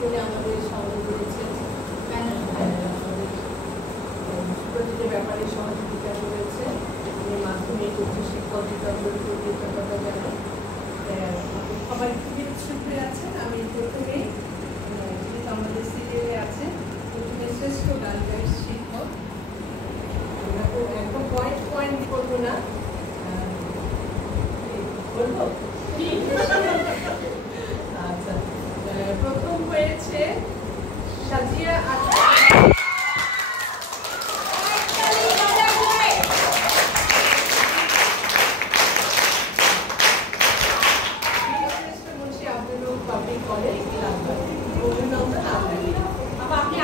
করে আমাদের সঙ্গে করেছেন, প্রতিটি ব্যাপারে সহযোগিতা করেছে। মাধ্যমিক উচ্চ শিক্ষা অধিদপ্তরের কৃতজ্ঞতা জানাই। সবাই খুবই উৎসুক হয়ে আছেন। আমি প্রথমেই আমাদের সিরিয়ালে আছে প্রথমে শ্রেষ্ঠ গান গাইড শিক্ষক। একদম পয়েন্ট করবো না, বলবো আচ্ছা। প্রথম হয়েছে সাজিয়া পাবলিক কলেজ অভিনন্দন। আপনি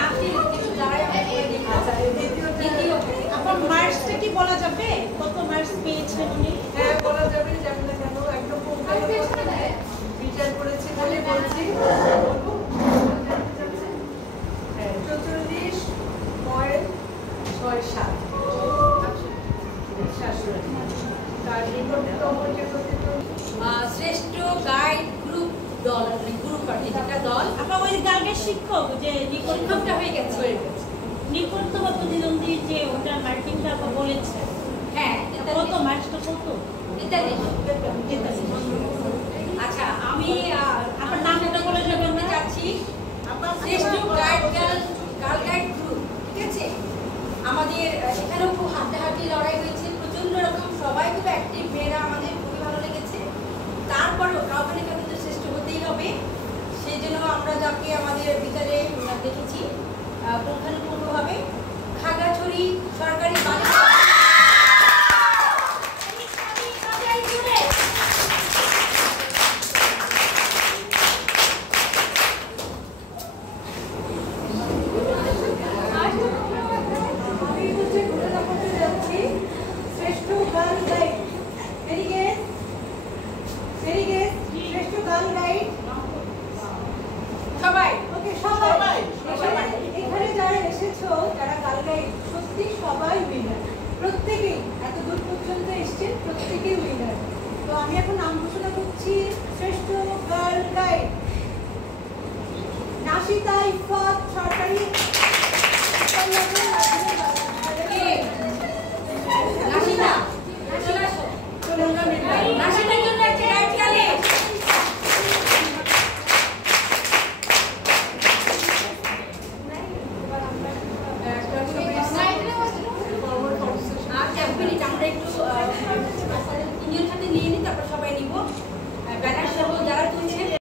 আপনার মার্কসটা কি বলা যাবে? কত মার্কস পেয়েছেন উনি? হ্যাঁ, বলা যাবে, যাবে না কেন, একদম বিচার করেছি বলে বলছি। 44.67। তার নিকটতম যে শ্রেষ্ঠ গাইড গ্রুপ দল, গ্রুপ একটা দল। আপনার ওই গাইডের শিক্ষক যে নিকটটা হয়ে গেছে, নিকটতম প্রতিদ্বন্দ্বী যে ওটার মার্কিংটা আপনি বলেছেন। হ্যাঁ, কত মার্কসটা কত? 43। আচ্ছা, আমি আপনার নামটা বলে যাবেন না যাচ্ছি। শ্রেষ্ঠ গার্ল গাইড গ্রুপ, ঠিক আছে? আমাদের এখানেও খুব হাড্ডাহাড্ডি লড়াই হয়েছে, প্রচন্ড রকম, সবাই খুব অ্যাক্টিভ, মেয়েরা আমাদের খুবই ভালো লেগেছে। তারপরেও কাউকে না কাউকে তো শ্রেষ্ঠ হতেই হবে। সেই জন্য আমরা যাকে আমাদের বিচারে দেখেছি পুঙ্খানুপুঙ্খভাবে খাগড়াছড়ি সরকারি বালিকা প্রত্যেকেই এত দূর পর্যন্ত এসছেন, প্রত্যেকেই উইনার। তো আমি এখন নাম ঘোষণা করছি। শ্রেষ্ঠ গার্ল গাইড নাশিতা ইফাত সরকারি। নাশিতা